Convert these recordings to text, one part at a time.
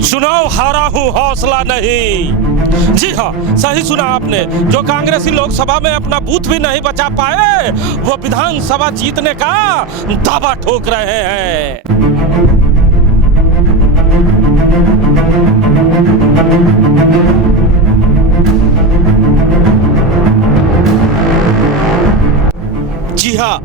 चुनाव हारा हूं, हौसला नहीं। जी हाँ, सही सुना आपने। जो कांग्रेसी लोकसभा में अपना बूथ भी नहीं बचा पाए, वो विधानसभा जीतने का दावा ठोक रहे हैं। जी हाँ,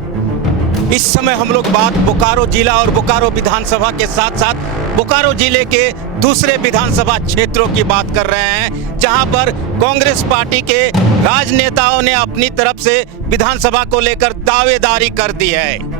इस समय हम लोग बात बोकारो जिला और बोकारो विधानसभा के साथ साथ बोकारो जिले के दूसरे विधानसभा क्षेत्रों की बात कर रहे हैं, जहां पर कांग्रेस पार्टी के राजनेताओं ने अपनी तरफ से विधानसभा को लेकर दावेदारी कर दी है।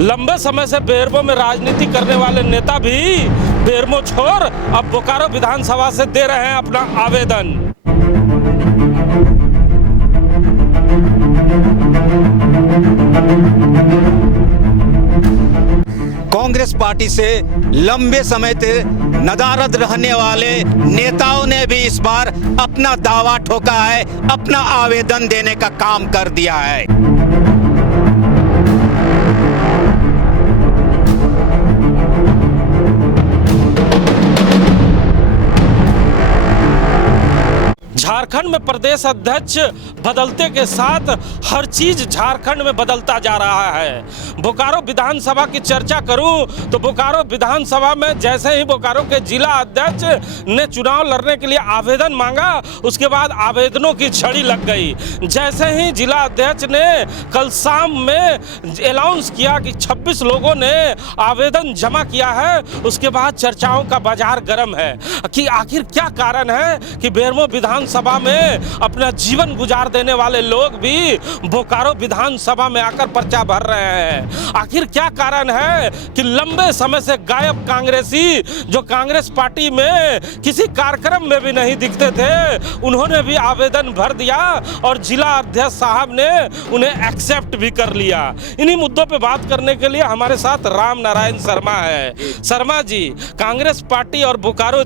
लंबे समय से बेरमो में राजनीति करने वाले नेता भी बेरमो छोड़ अब बोकारो विधानसभा से दे रहे हैं अपना आवेदन। कांग्रेस पार्टी से लंबे समय से नदारद रहने वाले नेताओं ने भी इस बार अपना दावा ठोका है, अपना आवेदन देने का काम कर दिया है। झारखंड में प्रदेश अध्यक्ष बदलते के साथ हर चीज झारखंड में बदलता जा रहा है। बोकारो विधानसभा की चर्चा करूं तो बोकारो विधानसभा में जैसे ही बोकारो के जिला अध्यक्ष ने चुनाव लड़ने के लिए आवेदन मांगा, उसके बाद आवेदनों की झड़ी लग गई। जैसे ही जिला अध्यक्ष ने कल शाम में अनाउंस किया कि 26 लोगों ने आवेदन जमा किया है, उसके बाद चर्चाओं का बाजार गर्म है कि आखिर क्या कारण है कि बेरमो विधानसभा में अपना जीवन गुजार देने वाले लोग भी बोकारो विधानसभा में आकर पर्चा भर रहे हैं। आखिर क्या कारण है कि लंबे समय से गायब कांग्रेसी जो कांग्रेस पार्टी में किसी कार्यक्रम में भी नहीं दिखते थे, उन्होंने भी आवेदन भर दिया और जिला अध्यक्ष साहब ने उन्हें एक्सेप्ट भी कर लिया। इन्हीं मुद्दों पे बात करने के लिए हमारे साथ राम नारायण शर्मा है। शर्मा जी, कांग्रेस पार्टी और बोकारो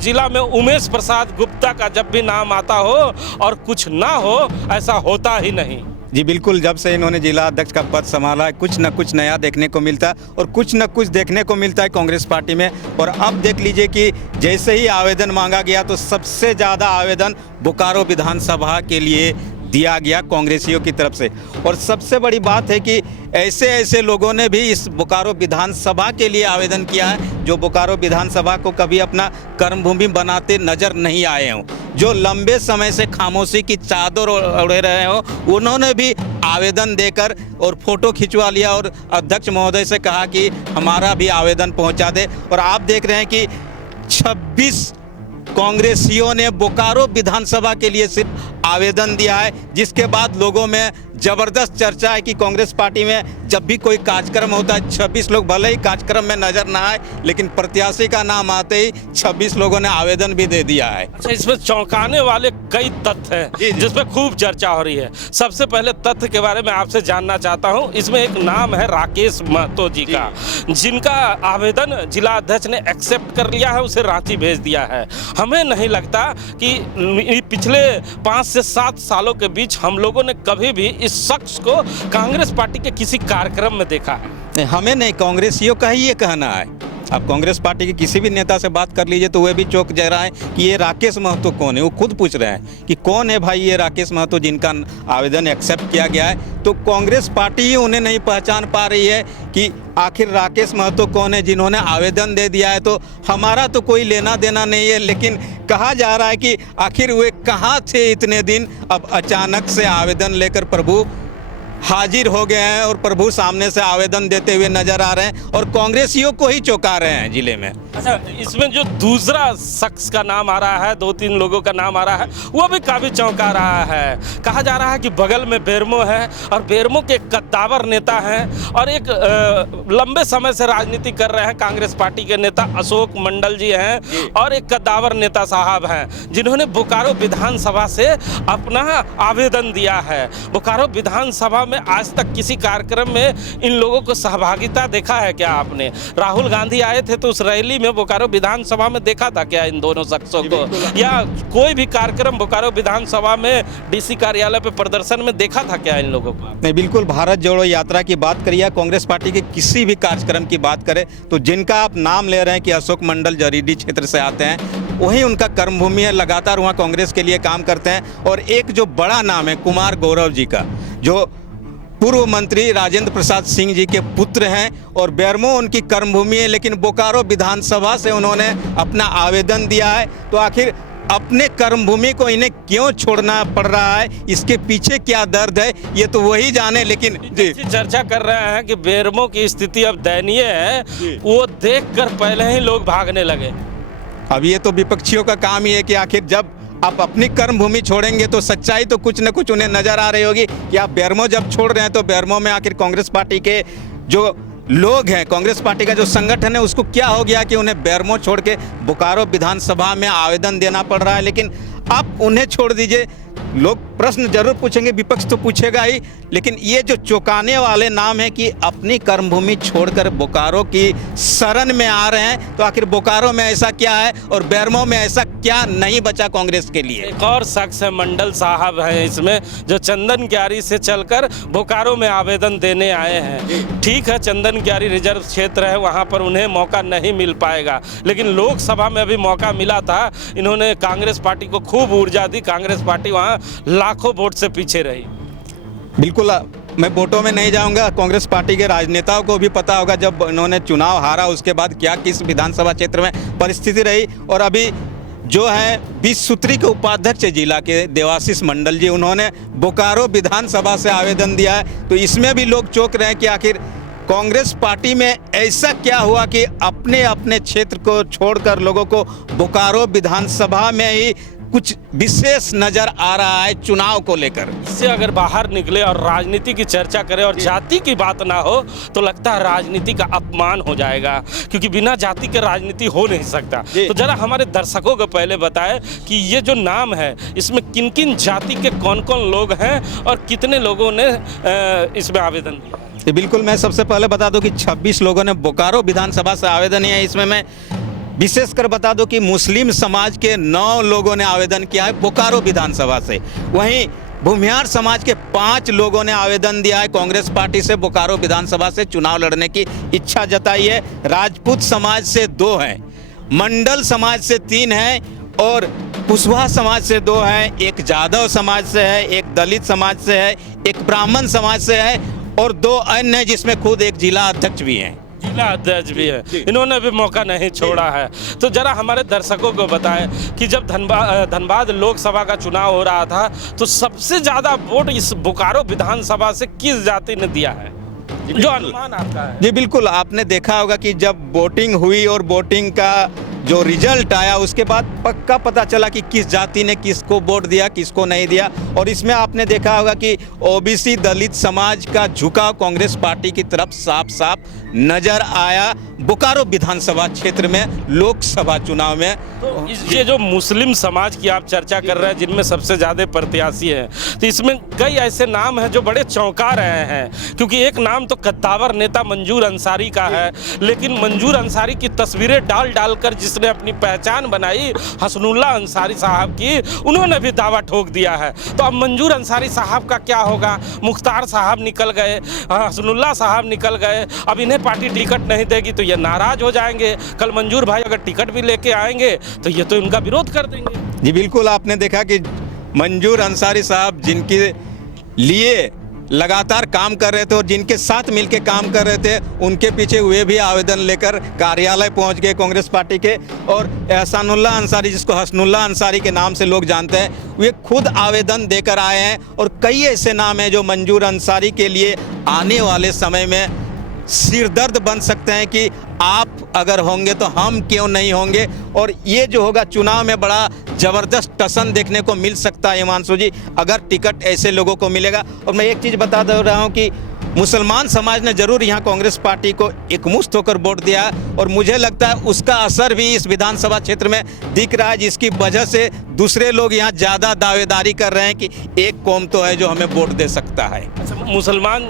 जिला में उमेश प्रसाद गुप्ता का जब भी नाम आता हो और कुछ ना हो, ऐसा होता ही नहीं। जी बिल्कुल, जब से इन्होंने जिला अध्यक्ष का पद संभाला है, कुछ न कुछ नया देखने को मिलता है और कुछ न कुछ देखने को मिलता है कांग्रेस पार्टी में। और अब देख लीजिए कि जैसे ही आवेदन मांगा गया तो सबसे ज़्यादा आवेदन बोकारो विधानसभा के लिए दिया गया कांग्रेसियों की तरफ से। और सबसे बड़ी बात है कि ऐसे लोगों ने भी इस बोकारो विधानसभा के लिए आवेदन किया है जो बोकारो विधानसभा को कभी अपना कर्मभूमि बनाते नजर नहीं आए हों, जो लंबे समय से खामोशी की चादर ओढ़े रहे हो, उन्होंने भी आवेदन देकर और फोटो खिंचवा लिया और अध्यक्ष महोदय से कहा कि हमारा भी आवेदन पहुंचा दे। और आप देख रहे हैं कि 26 कांग्रेसियों ने बोकारो विधानसभा के लिए सिर्फ आवेदन दिया है, जिसके बाद लोगों में जबरदस्त चर्चा है कि कांग्रेस पार्टी में जब भी कोई कार्यक्रम होता है 26 लोग भले ही कार्यक्रम में नजर ना आए, लेकिन प्रत्याशी का नाम आते ही 26 लोगों ने आवेदन भी दे दिया है। अच्छा, इसमें चौंकाने वाले कई तथ्य हैं जिसपे खूब चर्चा हो रही है। सबसे पहले तथ्य के बारे में आपसे जानना चाहता हूं। इसमें एक नाम है राकेश महतो जी का, जिनका आवेदन जिला अध्यक्ष ने एक्सेप्ट कर लिया है, उसे रांची भेज दिया है। हमें नहीं लगता कि पिछले 5 से 7 सालों के बीच हम लोगों ने कभी भी इस शख्स को कांग्रेस पार्टी के किसी कार्यक्रम में देखा है। हमें नहीं, कांग्रेसियों का ही ये कहना है। आप कांग्रेस पार्टी के किसी भी नेता से बात कर लीजिए तो वे भी चौंक जा रहा है कि ये राकेश महतो कौन है। वो खुद पूछ रहे हैं कि कौन है भाई ये राकेश महतो जिनका आवेदन एक्सेप्ट किया गया है। तो कांग्रेस पार्टी ही उन्हें नहीं पहचान पा रही है कि आखिर राकेश महतो कौन है जिन्होंने आवेदन दे दिया है। तो हमारा तो कोई लेना देना नहीं है, लेकिन कहा जा रहा है कि आखिर वे कहाँ थे इतने दिन, अब अचानक से आवेदन लेकर प्रभु हाजिर हो गए हैं और प्रभु सामने से आवेदन देते हुए नजर आ रहे हैं और कांग्रेसियों को ही चौंका रहे हैं जिले में। अच्छा, इसमें जो दूसरा शख्स का नाम आ रहा है, 2-3 लोगों का नाम आ रहा है, वो भी काफ़ी चौंका रहा है। कहा जा रहा है कि बगल में बेरमो है और बेरमो के एक कद्दावर नेता हैं और एक लंबे समय से राजनीति कर रहे हैं कांग्रेस पार्टी के नेता अशोक मंडल जी हैं और एक कद्दावर नेता साहब हैं जिन्होंने बोकारो विधानसभा से अपना आवेदन दिया है। बोकारो विधानसभा में आज तक किसी कार्यक्रम में इन लोगों को सहभागिता देखा है क्या आपने? राहुल गांधी आए थे तो उस रैली में बोकारो विधानसभा में देखा था क्या इन दोनों शख्सों को? या कोई भी कार्यक्रम बोकारो विधानसभा में डीसी कार्यालय पे प्रदर्शन में देखा था क्या इन लोगों को? नहीं, बिल्कुल। भारत जोड़ो यात्रा की बात करिए, कांग्रेस पार्टी के किसी भी कार्यक्रम की बात करें तो जिनका आप नाम ले रहे हैं कि अशोक मंडल जरीडी क्षेत्र से आते हैं, वही उनका कर्मभूमि है। लगातार वहाँ कांग्रेस के लिए काम करते हैं। और एक जो बड़ा नाम है कुमार गौरव जी का, जो पूर्व मंत्री राजेंद्र प्रसाद सिंह जी के पुत्र हैं और बेरमो उनकी कर्मभूमि है, लेकिन बोकारो विधानसभा से उन्होंने अपना आवेदन दिया है। तो आखिर अपने कर्मभूमि को इन्हें क्यों छोड़ना पड़ रहा है, इसके पीछे क्या दर्द है, ये तो वही जाने। लेकिन जी चर्चा कर रहे हैं कि बेरमो की स्थिति अब दयनीय है, वो देखकर पहले ही लोग भागने लगे। अब ये तो विपक्षियों का काम ही है कि आखिर जब आप अपनी कर्मभूमि छोड़ेंगे तो सच्चाई तो कुछ न कुछ उन्हें नजर आ रही होगी कि आप बेरमो जब छोड़ रहे हैं तो बेरमो में आखिर कांग्रेस पार्टी के जो लोग हैं, कांग्रेस पार्टी का जो संगठन है, उसको क्या हो गया कि उन्हें बेरमो छोड़ के बोकारो विधानसभा में आवेदन देना पड़ रहा है। लेकिन आप उन्हें छोड़ दीजिए, लोग प्रश्न जरूर पूछेंगे, विपक्ष तो पूछेगा ही, लेकिन ये जो चौंकाने वाले नाम है कि अपनी कर्मभूमि छोड़कर बोकारो की शरण में आ रहे हैं, तो आखिर बोकारो में ऐसा क्या है और बेरमो में ऐसा क्या नहीं बचा कांग्रेस के लिए? एक और शख्स है, मंडल साहब हैं इसमें, जो चंदन क्यारी से चलकर बोकारो में आवेदन देने आए हैं। ठीक है, चंदन क्यारी रिजर्व क्षेत्र है, वहाँ पर उन्हें मौका नहीं मिल पाएगा, लेकिन लोकसभा में अभी मौका मिला था। इन्होंने कांग्रेस पार्टी को खूब ऊर्जा दी, कांग्रेस पार्टी वहाँ लाखों वोट से पीछे रही। बिल्कुल, मैं वोटों में नहीं जाऊंगा। कांग्रेस पार्टी के राजनेताओं को भी पता होगा जब उन्होंने चुनाव हारा उसके बाद क्या किस विधानसभा क्षेत्र में परिस्थिति रही। और अभी जो है 20 सूत्री के उपाध्यक्ष जिला के देवाशीष मंडल जी, उन्होंने बोकारो विधानसभा से आवेदन दिया है। तो इसमें भी लोग चौंक रहे हैं कि आखिर कांग्रेस पार्टी में ऐसा क्या हुआ कि अपने अपने क्षेत्र को छोड़कर लोगों को बोकारो विधानसभा में ही कुछ विशेष नजर आ रहा है चुनाव को लेकर। इससे अगर बाहर निकले और राजनीति की चर्चा करें और जाति की बात ना हो तो लगता है राजनीति का अपमान हो जाएगा, क्योंकि बिना जाति के राजनीति हो नहीं सकता। तो जरा हमारे दर्शकों को पहले बताएं कि ये जो नाम है इसमें किन किन जाति के कौन कौन लोग हैं और कितने लोगों ने इसमें आवेदन दिया। बिल्कुल, मैं सबसे पहले बता दूं कि 26 लोगों ने बोकारो विधानसभा से आवेदन किया है। इसमें मैं विशेषकर बता दूं कि मुस्लिम समाज के 9 लोगों ने आवेदन किया है बोकारो विधानसभा से। वहीं भूमिहार समाज के 5 लोगों ने आवेदन दिया है कांग्रेस पार्टी से बोकारो विधानसभा से चुनाव लड़ने की इच्छा जताई है। राजपूत समाज से 2 हैं, मंडल समाज से 3 हैं और कुशवाहा समाज से 2 हैं, एक जादव समाज से है, एक दलित समाज से है, एक ब्राह्मण समाज से है और 2 अन्य हैं जिसमें खुद एक जिला अध्यक्ष भी हैं। जिला अध्यक्ष भी है, इन्होंने भी मौका नहीं छोड़ा है। तो जरा हमारे दर्शकों को बताएं कि जब धनबाद लोकसभा का चुनाव हो रहा था तो सबसे ज्यादा वोट इस बोकारो विधानसभा से किस जाति ने दिया है, जो अनुमान आपका है? जी बिल्कुल, आपने देखा होगा कि जब वोटिंग हुई और वोटिंग का जो रिजल्ट आया उसके बाद पक्का पता चला कि किस जाति ने किसको वोट दिया, किसको नहीं दिया। और इसमें आपने देखा होगा कि ओबीसी दलित समाज का झुकाव कांग्रेस पार्टी की तरफ साफ साफ नजर आया बोकारो विधानसभा क्षेत्र में लोकसभा चुनाव में। तो ये जो मुस्लिम समाज की आप चर्चा कर रहे हैं जिनमें सबसे ज़्यादा प्रत्याशी हैं, तो इसमें कई ऐसे नाम हैं जो बड़े चौंका रहे हैं, क्योंकि एक नाम तो कद्दावर नेता मंजूर अंसारी का है, लेकिन मंजूर अंसारी की तस्वीरें डाल कर जिसने अपनी पहचान बनाई हसनुल्ला अंसारी साहब की, उन्होंने भी दावा ठोक दिया है। तो अब मंजूर अंसारी साहब का क्या होगा? मुख्तार साहब निकल गए, हसनुल्ला साहब निकल गए, अब इन्हें पार्टी टिकट नहीं देगी तो ये नाराज हो जाएंगे। कल मंजूर भाई अगर टिकट भी लेके आएंगे तो ये तो इनका विरोध कर देंगे। जी बिल्कुल, आपने देखा कि मंजूर अंसारी साहब जिनके लिए लगातार काम कर रहे थे और जिनके साथ मिलके काम कर रहे थे, उनके पीछे वे भी आवेदन लेकर कार्यालय पहुंच गए कांग्रेस पार्टी के। और एहसानुल्लाह अंसारी, जिसको हसनुल्लाह अंसारी के नाम से लोग जानते हैं, वे खुद आवेदन देकर आए हैं। और कई ऐसे नाम हैं जो मंजूर अंसारी के लिए आने वाले समय में सिरदर्द बन सकते हैं कि आप अगर होंगे तो हम क्यों नहीं होंगे। और ये जो होगा चुनाव में बड़ा ज़बरदस्त टसन देखने को मिल सकता है हिमांशु जी, अगर टिकट ऐसे लोगों को मिलेगा। और मैं एक चीज़ बता दे रहा हूँ कि मुसलमान समाज ने जरूर यहाँ कांग्रेस पार्टी को एकमुश्त होकर वोट दिया और मुझे लगता है उसका असर भी इस विधानसभा क्षेत्र में दिख रहा है, जिसकी वजह से दूसरे लोग यहाँ ज़्यादा दावेदारी कर रहे हैं कि एक कौम तो है जो हमें वोट दे सकता है। अच्छा, मुसलमान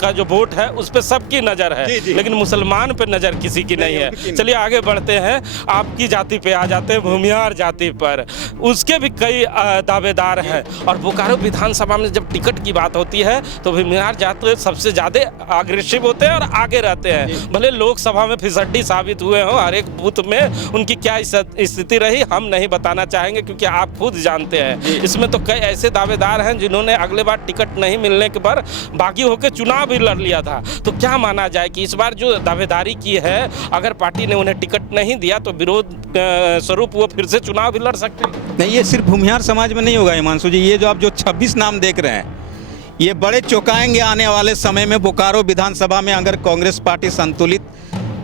का जो वोट है उस पर सबकी नज़र है, जी, जी। लेकिन मुसलमान पे नज़र किसी की नहीं है। चलिए आगे बढ़ते हैं, आपकी जाति पे आ जाते हैं, भूमिहार जाति पर। उसके भी कई दावेदार हैं, और बोकारो विधानसभा में जब टिकट की बात होती है तो भूमिहार जाति सबसे ज़्यादा अग्रेसिव होते हैं और आगे रहते हैं। भले लोकसभा में फिसड्डी साबित हुए हों, हर एक बूथ में उनकी क्या स्थिति रही हम नहीं बताना चाहेंगे, क्योंकि आप खुद जानते हैं। इसमें तो कई ऐसे दावेदार हैं जिन्होंने अगले बार टिकट नहीं मिलने के पर बागी होकर चुनाव भी लड़ लिया था। तो क्या माना जाए कि इस बार जो दावेदारी की है, अगर पार्टी ने उन्हें टिकट नहीं दिया तो विरोध स्वरूप वो फिर से चुनाव भी लड़ सकते हैं? नहीं, ये सिर्फ भूमिहार समाज में नहीं होगा हिमांशु जी। ये जो आप जो 26 नाम देख रहे हैं, ये बड़े चौंकाएंगे आने वाले समय में। बोकारो विधानसभा में अगर कांग्रेस पार्टी संतुलित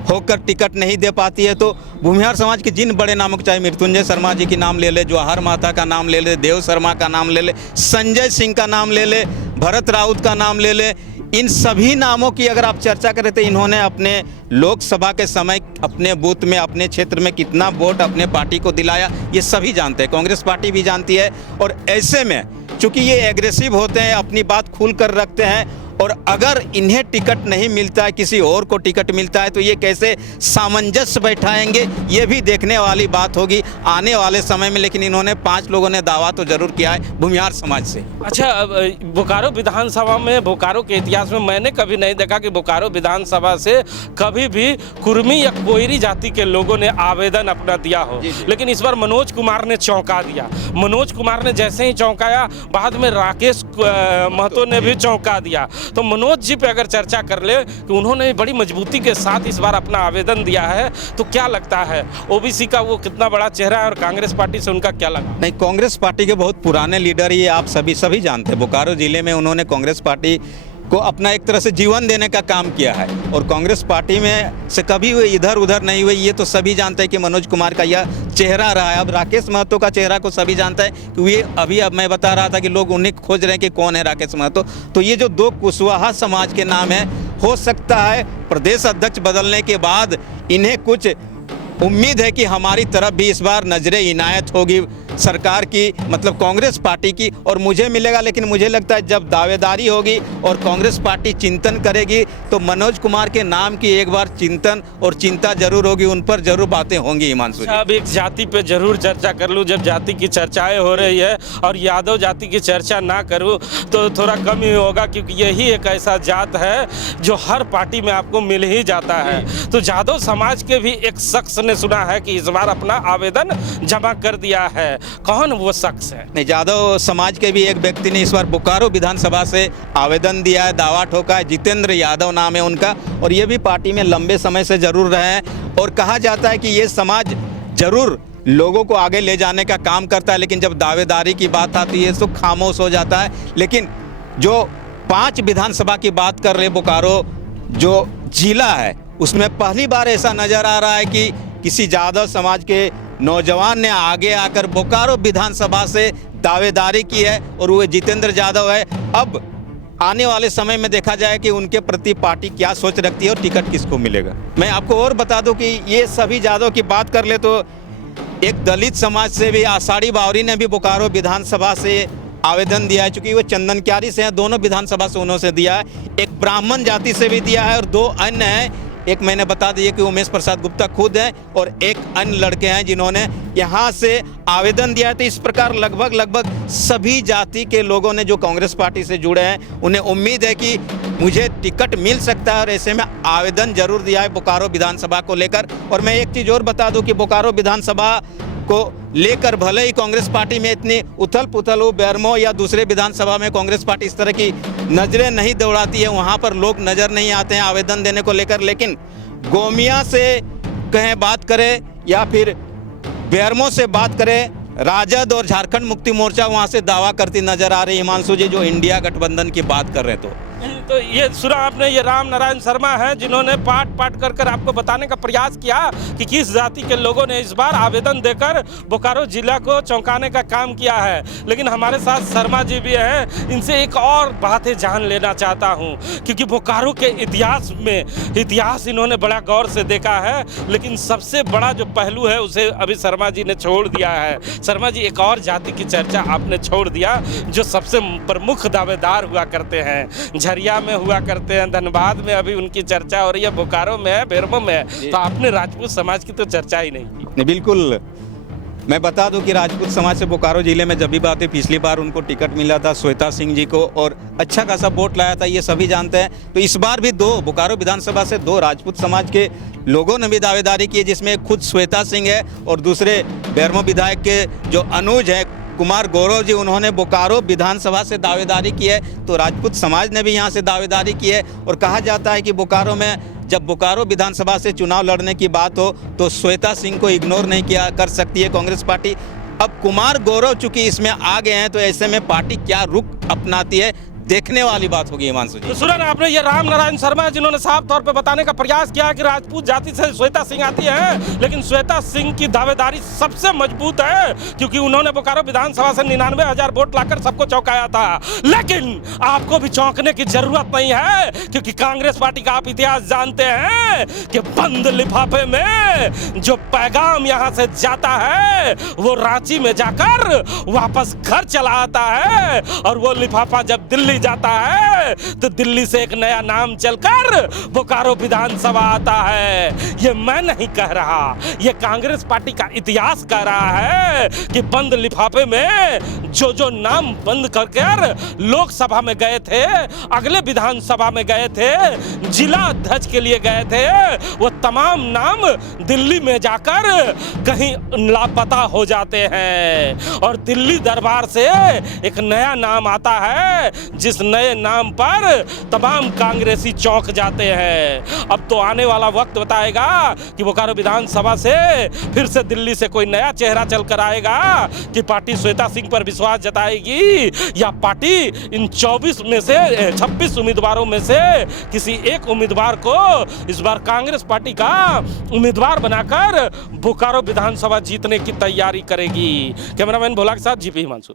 होकर टिकट नहीं दे पाती है तो भूमिहार समाज के जिन बड़े नामों को, चाहे मृत्युंजय शर्मा जी की नाम ले ले, जवाहर माता का नाम ले ले, देव शर्मा का नाम ले ले, संजय सिंह का नाम ले ले, भरत राउत का नाम ले ले, इन सभी नामों की अगर आप चर्चा करें तो इन्होंने अपने लोकसभा के समय अपने बूथ में, अपने क्षेत्र में कितना वोट अपने पार्टी को दिलाया, ये सभी जानते हैं, कांग्रेस पार्टी भी जानती है। और ऐसे में चूंकि ये एग्रेसिव होते हैं, अपनी बात खुल कर रखते हैं, और अगर इन्हें टिकट नहीं मिलता है, किसी और को टिकट मिलता है, तो ये कैसे सामंजस्य बैठाएंगे, ये भी देखने वाली बात होगी आने वाले समय में। लेकिन इन्होंने 5 लोगों ने दावा तो जरूर किया है भूमिहार समाज से। अच्छा, बोकारो विधानसभा में, बोकारो के इतिहास में मैंने कभी नहीं देखा कि बोकारो विधानसभा से कभी भी कुर्मी या कोयरी जाति के लोगों ने आवेदन अपना दिया हो। लेकिन इस बार मनोज कुमार ने चौंका दिया। मनोज कुमार ने जैसे ही चौंकाया, बाद में राकेश महतो ने भी चौंका दिया। तो मनोज जी पे अगर चर्चा कर ले कि उन्होंने बड़ी मजबूती के साथ इस बार अपना आवेदन दिया है, तो क्या लगता है ओबीसी का वो कितना बड़ा चेहरा है और कांग्रेस पार्टी से उनका क्या लगा? नहीं, कांग्रेस पार्टी के बहुत पुराने लीडर, ये आप सभी जानते हैं। बोकारो जिले में उन्होंने कांग्रेस पार्टी को अपना एक तरह से जीवन देने का काम किया है, और कांग्रेस पार्टी में से कभी वो इधर उधर नहीं हुई, ये तो सभी जानते हैं कि मनोज कुमार का यह चेहरा रहा है। अब राकेश महतो का चेहरा को सभी जानते हैं कि ये अब मैं बता रहा था कि लोग उन्हें खोज रहे हैं कि कौन है राकेश महतो। तो ये जो 2 कुशवाहा समाज के नाम है, हो सकता है प्रदेश अध्यक्ष बदलने के बाद इन्हें कुछ उम्मीद है कि हमारी तरफ भी इस बार नजरें इनायत होगी सरकार की, मतलब कांग्रेस पार्टी की, और मुझे मिलेगा। लेकिन मुझे लगता है जब दावेदारी होगी और कांग्रेस पार्टी चिंतन करेगी तो मनोज कुमार के नाम की एक बार चिंतन और चिंता जरूर होगी, उन पर जरूर बातें होंगी हिमांशु जी। अब एक जाति पे जरूर चर्चा कर लूँ, जब जाति की चर्चाएं हो रही है और यादव जाति की चर्चा ना करूँ तो थोड़ा कम ही होगा, क्योंकि यही एक ऐसा जात है जो हर पार्टी में आपको मिल ही जाता है। तो यादव समाज के भी एक शख्स ने सुना है कि इस बार अपना आवेदन जमा कर दिया है। कौन वो शख्स है? नहीं, यादव समाज के भी एक व्यक्ति ने इस बार बोकारो विधानसभा से आवेदन दिया है, दावा ठोका है। जितेंद्र यादव नाम है उनका, और ये भी पार्टी में लंबे समय से जरूर रहे हैं, और कहा जाता है कि ये समाज जरूर लोगों को आगे ले जाने का काम करता है, लेकिन जब दावेदारी की बात आती है तो खामोश हो जाता है। लेकिन जो 5 विधानसभा की बात कर रहे बोकारो जो जिला है, उसमें पहली बार ऐसा नजर आ रहा है कि किसी यादव समाज के नौजवान ने आगे आकर बोकारो विधानसभा से दावेदारी की है, और वो जितेंद्र यादव है। अब आने वाले समय में देखा जाए कि उनके प्रति पार्टी क्या सोच रखती है और टिकट किसको मिलेगा। मैं आपको और बता दूं कि ये सभी यादव की बात कर ले तो एक दलित समाज से भी आषाढ़ी बावरी ने भी बोकारो विधानसभा से आवेदन दिया है, चूँकि वो चंदन क्यारी से हैं, दोनों विधानसभा से उन्होंने दिया है। एक ब्राह्मण जाति से भी दिया है, और 2 अन्य हैं। एक मैंने बता दिया कि उमेश प्रसाद गुप्ता खुद हैं, और एक अन्य लड़के हैं जिन्होंने यहाँ से आवेदन दिया है। तो इस प्रकार लगभग सभी जाति के लोगों ने जो कांग्रेस पार्टी से जुड़े हैं, उन्हें उम्मीद है कि मुझे टिकट मिल सकता है, और ऐसे में आवेदन जरूर दिया है बोकारो विधानसभा को लेकर। और मैं एक चीज़ और बता दूं कि बोकारो विधानसभा को लेकर भले ही कांग्रेस पार्टी में इतनी उथल पुथल हो, बेरमो या दूसरे विधानसभा में कांग्रेस पार्टी इस तरह की नज़रें नहीं दौड़ाती है, वहाँ पर लोग नज़र नहीं आते हैं आवेदन देने को लेकर। लेकिन गोमिया से कहें बात करें या फिर बेरमो से बात करें, राजद और झारखंड मुक्ति मोर्चा वहाँ से दावा करती नजर आ रही हिमांशु जी, जो इंडिया गठबंधन की बात कर रहे हैं। तो तो ये सुना आपने, ये राम नारायण शर्मा हैं जिन्होंने पाट पाट कर कर आपको बताने का प्रयास किया कि किस जाति के लोगों ने इस बार आवेदन देकर बोकारो जिला को चौंकाने का काम किया है। लेकिन हमारे साथ शर्मा जी भी हैं, इनसे एक और बातें जान लेना चाहता हूं, क्योंकि बोकारो के इतिहास इन्होंने बड़ा गौर से देखा है, लेकिन सबसे बड़ा जो पहलू है उसे अभी शर्मा जी ने छोड़ दिया है। शर्मा जी, एक और जाति की चर्चा आपने छोड़ दिया जो सबसे प्रमुख दावेदार हुआ करते हैं, झरिया में हुआ करते हैं, धनबाद में अभी उनकी चर्चा हो रही है, बोकारो में है, बेरमो में है, तो आपने राजपूत समाज की तो चर्चा ही नहीं की। नहीं, बिल्कुल। मैं बता दूं कि राजपूत समाज से बोकारो जिले में जब भी बात है, पिछली बार उनको टिकट मिला था श्वेता सिंह जी को और अच्छा खासा वोट लाया था, ये सभी जानते हैं। तो इस बार भी बोकारो विधानसभा से 2 राजपूत समाज के लोगों ने भी दावेदारी की है, जिसमें खुद श्वेता सिंह है और दूसरे बेरमो विधायक के जो अनुज है कुमार गौरव जी, उन्होंने बोकारो विधानसभा से दावेदारी की है। तो राजपूत समाज ने भी यहाँ से दावेदारी की है और कहा जाता है कि बोकारो में जब बोकारो विधानसभा से चुनाव लड़ने की बात हो तो श्वेता सिंह को इग्नोर नहीं किया कर सकती है कांग्रेस पार्टी। अब कुमार गौरव चूंकि इसमें आ गए हैं तो ऐसे में पार्टी क्या रुख अपनाती है, देखने वाली बात होगी हिमांशु जी। तो सुना ना आपने, ये राम नारायण शर्मा जिन्होंने साफ तौर पे बताने का प्रयास किया कि राजपूत जाति से श्वेता सिंह आती है, लेकिन श्वेता सिंह की दावेदारी सबसे मजबूत है क्योंकि उन्होंने बोकारो विधानसभा से 99,000 वोट लाकर सबको चौंकाया था। लेकिन आपको भी चौंकने की जरूरत नहीं है, क्योंकि कांग्रेस पार्टी का आप इतिहास जानते हैं कि बंद लिफाफे में जो पैगाम यहाँ से जाता है वो रांची में जाकर वापस घर चला आता है, और वो लिफाफा जब दिल्ली जाता है तो दिल्ली से एक नया नाम चलकर बोकारो विधानसभा आता है। ये मैं नहीं कह रहा, ये कांग्रेस पार्टी का इतिहास कह रहा है कि बंद लिफाफे में जो नाम बंद कर लोकसभा में गए थे, अगले विधानसभा में गए थे, जिला अध्यक्ष के लिए गए थे, वो तमाम नाम दिल्ली में जाकर कहीं लापता हो जाते हैं और दिल्ली दरबार से एक नया नाम आता है जिस नए नाम पर तमाम कांग्रेसी चौंक जाते हैं। अब तो आने वाला वक्त बताएगा कि बोकारो विधानसभा से फिर से दिल्ली से कोई नया चेहरा चलकर आएगा कि पार्टी श्वेता सिंह पर विश्वास जताएगी या पार्टी इन 26 उम्मीदवारों में से किसी एक उम्मीदवार को इस बार कांग्रेस पार्टी का उम्मीदवार बनाकर बोकारो विधानसभा जीतने की तैयारी करेगी। कैमरामैन भोला के साथ जीपी हिमांशु।